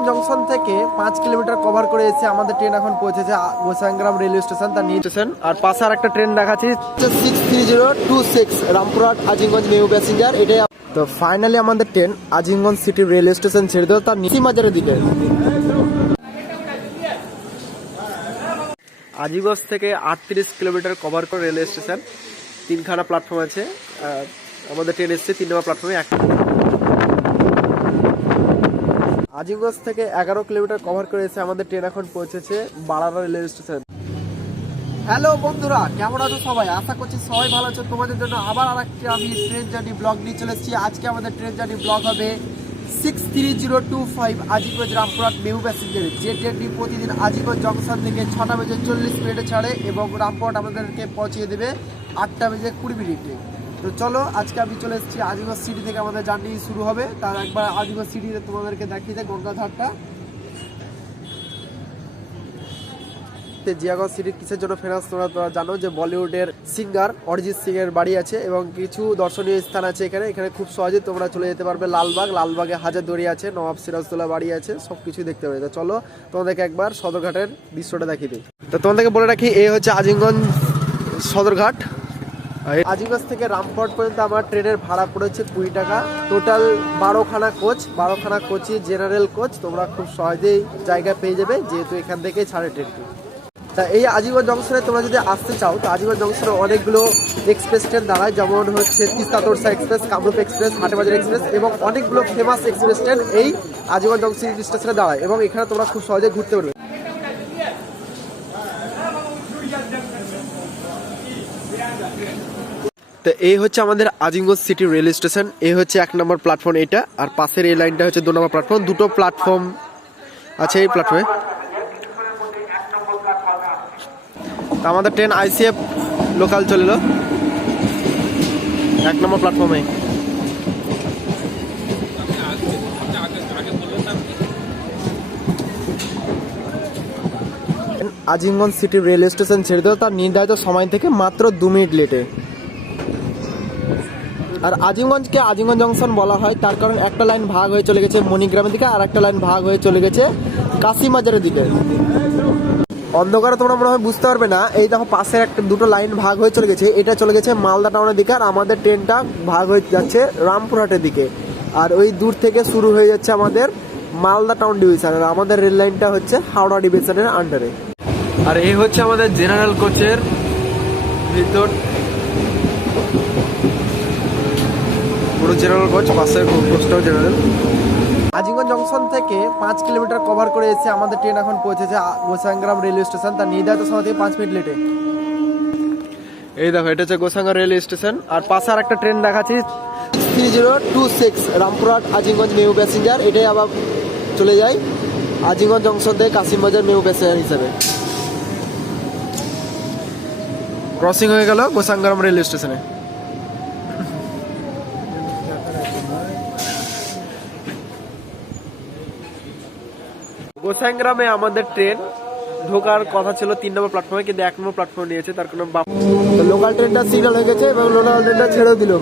Azimganj junction থেকে 5 kilometre cover করে এসে আমাদের ট্রেন এখন পৌঁছেছে গোসাইগ্রাম রেলওয়ে স্টেশন, তার নিয়ে স্টেশন। আর পাশে আর একটা ট্রেন দেখাচ্ছি 63026 রামপুরহাট আজিমগঞ্জ মেমু প্যাসেঞ্জার। এটাই তো ফাইনালি আমাদের train Azimganj city railway station ছেড়ে দিল তার নিচি বাজারের দিকে। আজিমগঞ্জ থেকে 38 কিলোমিটার কভার করে রেলওয়ে স্টেশন, 3খানা প্ল্যাটফর্ম আছে। আমাদের ট্রেন এসছে 3 নম্বর প্ল্যাটফর্মে। আজিমগঞ্জ থেকে 11 কিলোমিটার কভার করে এসে আমাদের ট্রেন এখন পৌঁছেছে বাড়ারা রেলওয়ে স্টেশন। হ্যালো বন্ধুরা, কেমন আছো সবাই? আশা করছি সবাই ভালো আছো। তোমাদের জন্য আবার আরেকটি আমি ট্রেন জার্নি ব্লগ নিয়ে চলে এসেছি। আজকে আমাদের ট্রেন জার্নি ব্লগ হবে 63025 আজিমগঞ্জ রামপুরহাট মেমু প্যাসেঞ্জার, যে ট্রেনটি প্রতিদিন আজিমগঞ্জ জংশন থেকে 6টা বেজে 40 মিনিটে ছাড়ে এবং রামপুরহাট আমাদেরকে পৌঁছিয়ে দেবে 8টা বেজে 20 মিনিটে। তো চলো, আজকে আমি চলে এসেছি আজিমগঞ্জ সিটি থেকে আমাদের জার্নি শুরু হবে। তার একবার আজিমগঞ্জ সিটিতে তোমাদেরকে দেখিয়ে দেয় গঙ্গাধারটা। জিয়াগঞ্জ সিটি কিসের জন্য ফেমাস তোমরা জানো, যে বলিউডের সিঙ্গার অরিজিৎ সিং এর বাড়ি আছে এবং কিছু দর্শনীয় স্থান আছে এখানে। এখানে খুব সহজে তোমরা চলে যেতে পারবে লালবাগে হাজারদুয়ারি আছে, নবাব সিরাজদৌল্লা বাড়ি আছে, সবকিছু দেখতে পাবে। তো চলো তোমাদেরকে একবার সদরঘাটের দৃশ্যটা দেখিয়ে দিই। তো তোমাদেরকে বলে রাখি, এই হচ্ছে আজিমগঞ্জ সদরঘাট। আজিমগঞ্জ থেকে রামপুরহাট পর্যন্ত আমার ট্রেনের ভাড়া পড়েছে 20 টাকা। টোটাল 12খানা কোচ, 12খানা কোচই জেনারেল কোচ। তোমরা খুব সহজেই জায়গা পেয়ে যাবে যেহেতু এখান থেকেই ছাড়ে ট্রেনটি। তা এই আজিমগঞ্জ জংশনে তোমরা যদি আসতে চাও, তো আজিমগঞ্জ জংশনে অনেকগুলো এক্সপ্রেস ট্রেন দাঁড়ায়, যেমন হচ্ছে Teesta Torsa express, Kamrup express, Hatebazar express এবং অনেকগুলো ফেমাস এক্সপ্রেস ট্রেন এই আজিমগঞ্জ জংশন স্টেশনে দাঁড়ায় এবং এখানে তোমরা খুব সহজে ঘুরতে পারবে। তো এই হচ্ছে আমাদের আজিমগঞ্জ সিটি রেলওয়ে স্টেশন। এই হচ্ছে 1 নম্বর প্ল্যাটফর্ম এটা, আর পাশের এই লাইনটা হচ্ছে 2 নম্বর প্ল্যাটফর্ম। দুটো প্ল্যাটফর্ম আছে এই প্ল্যাটফর্মে। তো আমাদের ট্রেন আইসিএফ লোকাল চললো 1 নম্বর প্ল্যাটফর্মে। আজিমগঞ্জ সিটি রেলওয়ে স্টেশন ছেড়ে দিল তার নির্ধারিত সময় থেকে মাত্র 2 মিনিট লেটে। আর আজিমগঞ্জকে আজিমগঞ্জ জংশন বলা হয় তার কারণ একটা লাইন ভাগ হয়ে চলে গেছে মণিগ্রামের দিকে, আর একটা লাইন ভাগ হয়ে চলে গেছে কাশিমবাজারের দিকে। অন্ধকারে তোমরা মনে হয় বুঝতে পারবে না, এই দেখো পাশের একটা দুটো লাইন ভাগ হয়ে চলে গেছে, এটা চলে গেছে মালদা টাউনের দিকে, আর আমাদের ট্রেনটা ভাগ হয়ে যাচ্ছে রামপুরহাটের দিকে। আর ওই দূর থেকে শুরু হয়ে যাচ্ছে আমাদের মালদা টাউন ডিভিশন, আর আমাদের রেল লাইনটা হচ্ছে হাওড়া ডিভিশনের আন্ডারে। আর এই হচ্ছে আমাদের জেনারেল কোচের ভিতর, পুরো জেনারেল কোচ, পাশের কোচটাও জেনারেল। আজিমগঞ্জ জংশন থেকে 5 কিলোমিটার কভার করে এসে আমাদের ট্রেন এখন পৌঁছেছে গোসাইগ্রাম রেলওয়ে স্টেশন, তার নির্ধারিত সময় থেকে 5 মিনিট লেটে। এই দেখো, এটা হচ্ছে গোসাইগ্রাম রেলওয়ে স্টেশন। আর পাশে আর একটা ট্রেন দেখাচ্ছি 63026 রামপুরহাট আজিমগঞ্জ মেমু প্যাসেঞ্জার। এটাই আবার চলে যায় আজিমগঞ্জ জংশন থেকে কাশিমবাজার মেমু প্যাসেঞ্জার হিসাবে। ক্রসিং হয়ে গেল গোসাইগ্রাম রেলওয়ে স্টেশনে। গোসাইগ্রামে আমাদের ট্রেন ঢোকার কথা ছিল 3 নম্বর প্ল্যাটফর্মে, কিন্তু 1 নম্বর প্ল্যাটফর্ম নিয়েছে, তার কারণে লোকাল ট্রেনটা সিগন্যাল হয়ে গেছে এবং লোকাল ট্রেনটা ছেড়েও দিল।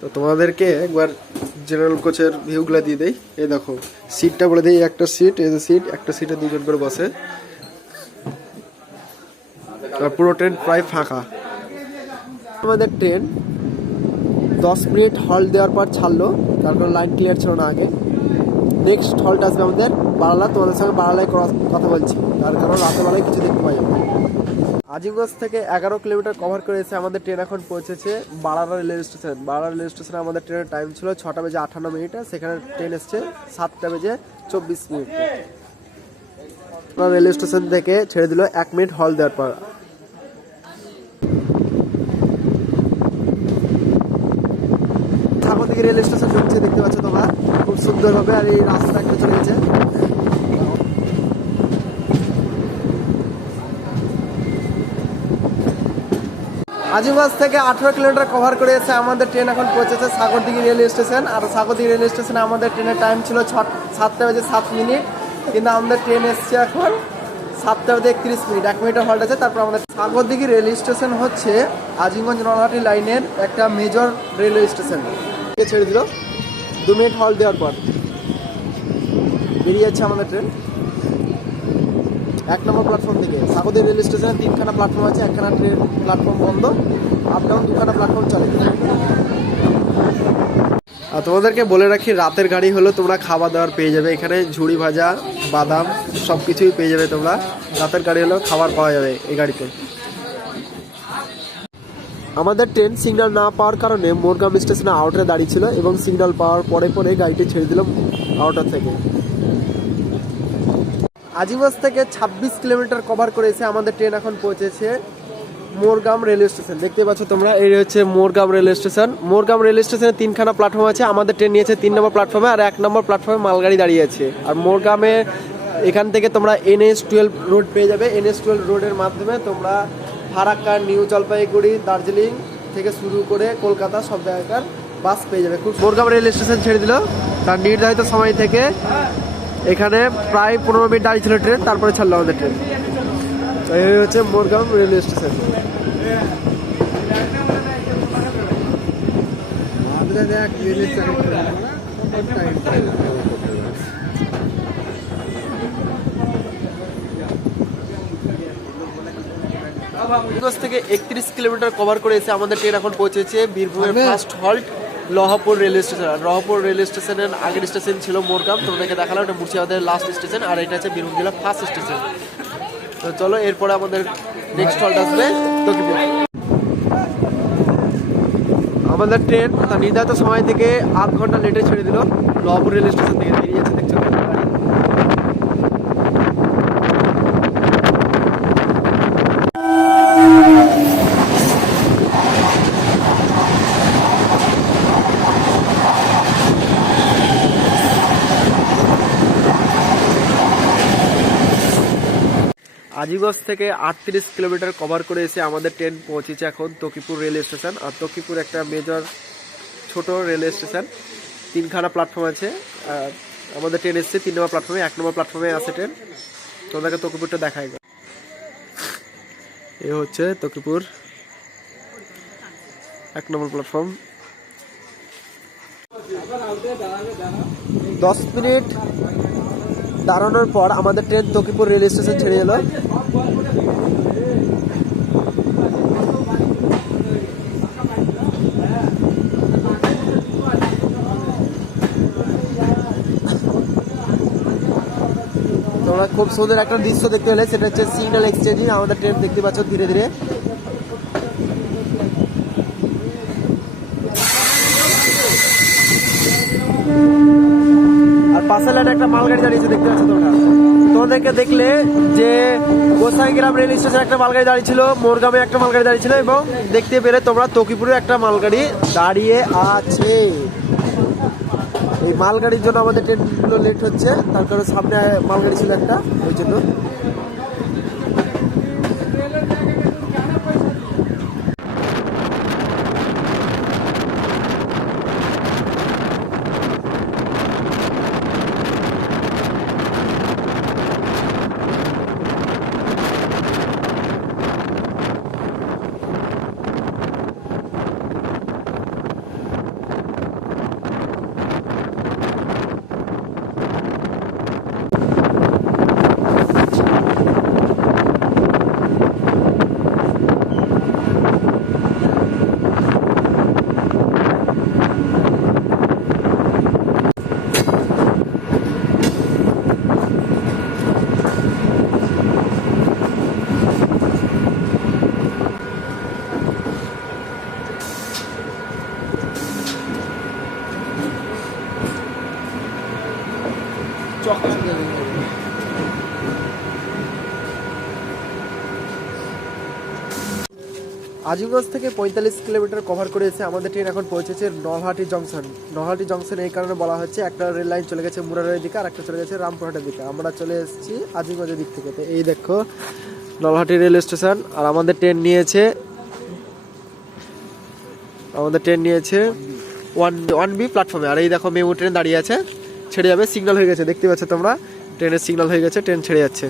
তো তোমাদেরকে একবার জেনারেল কোচের ভিউগুলো দিয়ে দেই। এই দেখো সিটটা বলে দিই, একটা সিট, এই যে সিট, একটা সিটে 2 জন করে বসে। আর পুরো ট্রেন প্রায় ফাঁকা। আমাদের ট্রেন 10 মিনিট হল্ট দেওয়ার পর ছাড়লো, তার কারণ লাইন ক্লিয়ার ছিল না আগে। নেক্সট হল্ট আসবে আমাদের বারালা। তোমাদের সঙ্গে বারালায় কথা বলছি, তার কারণ রাতের বেলায় কিছু দেখতে পাই যাবে। আজিমগঞ্জ থেকে 11 কিলোমিটার কভার করে এসে আমাদের ট্রেন এখন পৌঁছেছে বারালা রেলওয়ে স্টেশন। বারালা রেলওয়ে স্টেশনে আমাদের ট্রেনের টাইম ছিল 6টা বেজে 58 মিনিটে, সেখানে ট্রেন এসছে 7টা বেজে 24 মিনিটে। রেলওয়ে স্টেশন থেকে ছেড়ে দিল 1 মিনিট হল্ট দেওয়ার পর। সাগরদিঘি রেলওয়ে স্টেশন ঢুকছে, দেখতে পাচ্ছ তোমরা খুব সুন্দরভাবে। আর এই রাস্তা একটা চলে গেছে। আজিমগঞ্জ থেকে 18 কিলোমিটার কভার করে এসে আমাদের ট্রেন এখন পৌঁছেছে সাগরদিঘি রেলওয়ে স্টেশন। আর সাগরদিঘি রেলওয়ে স্টেশনে আমাদের ট্রেনের টাইম ছিল 7টা বেজে 7 মিনিট, কিন্তু আমাদের ট্রেন এসছে এখন 7:31, 1 মিনিটের হল্ট আছে। তারপর আমাদের সাগরদিঘি রেল স্টেশন হচ্ছে আজিমগঞ্জ নলহাটি লাইনের একটা মেজর রেলওয়ে স্টেশন। ছেড়ে দিল 2 মিনিট হল্ট দেওয়ার পর বেরিয়ে যাচ্ছে আমাদের ট্রেন 1 নম্বর প্ল্যাটফর্ম থেকে। সাগরদিঘি রেল স্টেশনে 3খানা প্ল্যাটফর্ম আছে, 1খানা ট্রেন প্ল্যাটফর্ম বন্ধ, আপ ডাউন 2খানা প্ল্যাটফর্ম চলে। আর তোমাদেরকে বলে রাখি, রাতের গাড়ি হলো তোমরা খাবার দাবার পেয়ে যাবে এখানে, ঝুড়ি ভাজা, বাদাম সব কিছুই পেয়ে যাবে তোমরা। রাতের গাড়ি হলেও খাবার পাওয়া যাবে এই গাড়িতে। আমাদের ট্রেন সিগন্যাল না পাওয়ার কারণে মোরগ্রাম স্টেশনে আউটারে দাঁড়িয়ে ছিল এবং সিগন্যাল পাওয়ার পরে পরে গাড়িটি ছেড়ে দিলাম আউটার থেকে। আজিমগঞ্জ থেকে 26 কিলোমিটার কভার করেছে আমাদের ট্রেন। এখন পৌঁছেছে মোরগ্রাম রেলওয়ে স্টেশন। দেখতে পাচ্ছ তোমরা, এই হচ্ছে Morgram railway station. Morgram railway স্টেশনে 3খানা প্ল্যাটফর্ম আছে। আমাদের ট্রেন নিয়েছে 3 নম্বর প্ল্যাটফর্মে, আর 1 নম্বর প্ল্যাটফর্মে মালগাড়ি দাঁড়িয়ে আছে। আর মোরগ্রামে এখান থেকে তোমরা NH12 রোড পেয়ে যাবে। NH12 রোডের মাধ্যমে তোমরা ফারাক্কা, নিউ জলপাইগুড়ি, দার্জিলিং থেকে শুরু করে কলকাতা সব জায়গার বাস পেয়ে যাবে। মোরগ্রাম রেলওয়ে স্টেশন ছেড়ে দিল তার নির্ধারিত সময় থেকে। এখানে প্রায় 15 মিনিট দাঁড়িয়ে ছিল ট্রেন, তারপরে ছাড়লো আমাদের ট্রেন। এই হচ্ছে মোরগ্রাম রেলওয়ে স্টেশন। থেকে 31 কিলোমিটার কভার করে এসে আমাদের ট্রেন এখন পৌঁছেছে বীরভূমের ফার্স্ট হল্ট লহাপুর রেলওয়ে স্টেশন। আর লহাপুর রেলওয়ে স্টেশনের আগের স্টেশন ছিল মোরগ্রাম, তোমাদেরকে দেখালাম এটা মুর্শিদাবাদের লাস্ট স্টেশন, আর এটা হচ্ছে বীরভূম জেলার ফার্স্ট স্টেশন। তো চলো, এরপরে আমাদের নেক্সট হল্ট আসবে তকিপুর। আমাদের ট্রেন তার নির্ধারিত সময় থেকে 8 ঘন্টা লেটে ছেড়ে দিল লহাপুর রেল স্টেশন থেকে। বেরিয়ে যাচ্ছে, দেখছো গাড়ি। আজিগঞ্জ থেকে 38 কিলোমিটার কভার করে এসে আমাদের ট্রেন পৌঁছেছে এখন তকিপুর রেলওয়ে স্টেশন। আর তকিপুর একটা মেজর ছোট রেলওয়ে স্টেশন, 3খানা প্ল্যাটফর্ম আছে। আর আমাদের ট্রেন এসছে 3 নম্বর প্ল্যাটফর্মে, 1 নম্বর প্ল্যাটফর্মে আছে ট্রেন। তোমাদেরকে তকিপুরটা দেখাই। এ হচ্ছে তকিপুর 1 নম্বর প্ল্যাটফর্ম। 10 মিনিট দাঁড়ানোর পর আমাদের ট্রেন তকিপুর রেল স্টেশন ছেড়ে এলো। তোমরা খুব সুন্দর একটা দৃশ্য দেখতে পেলে, সেটা হচ্ছে সিগন্যাল এক্সচেঞ্জিং। আমাদের ট্রেন দেখতে পাচ্ছ ধীরে ধীরে। আর পাশের লাইনে একটা মালগাড়ি দাঁড়িয়েছে, দেখতে পাচ্ছ তোমরা। তোমাদেরকে দেখলে যে গোসাইগ্রাম রেল স্টেশনে একটা মালগাড়ি দাঁড়িয়ে ছিল, মোরগ্রামে একটা মালগাড়ি দাঁড়িয়ে ছিল, এবং দেখতে পেলে তোমরা তকিপুরে একটা মালগাড়ি দাঁড়িয়ে আছে। এই মালগাড়ির জন্য আমাদের ট্রেনগুলো লেট হচ্ছে, তার কারণে সামনে মালগাড়ি ছিল একটা, ওই জন্য। আজিমগঞ্জ থেকে 45 কিলোমিটার কভার করে এসে আমাদের ট্রেন এখন পৌঁছেছে নলহাটি জংশন। নলহাটি জংশন এই কারণে বলা হচ্ছে, একটা রেল লাইন চলে গেছে মুরারের দিকে, আর একটা চলে গেছে রামপুরহাটের দিকে। আমরা চলে এসেছি আজিমগঞ্জের দিক থেকে। তো এই দেখো নলহাটি রেল স্টেশন। আর আমাদের ট্রেন নিয়েছে 1B প্ল্যাটফর্মে। আর এই দেখো মেমু ট্রেন দাঁড়িয়ে আছে, ছেড়ে যাবে, সিগন্যাল হয়ে গেছে, দেখতে পাচ্ছ তোমরা। ট্রেনের সিগন্যাল হয়ে গেছে, ট্রেন ছেড়ে যাচ্ছে।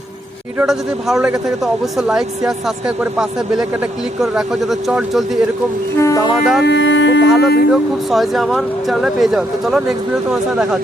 ভিডিওটা যদি ভালো লেগে থাকে তো অবশ্যই লাইক শেয়ার সাবস্ক্রাইব করে পাশে বেল আইকনটা ক্লিক করে রাখো, যাতে চট জলদি এরকম দামাদার খুব ভালো ভিডিও খুব সহজে আমার চ্যানেলে পেয়ে যাও। তো চলো নেক্সট ভিডিও তোমার সাথে দেখা হচ্ছে।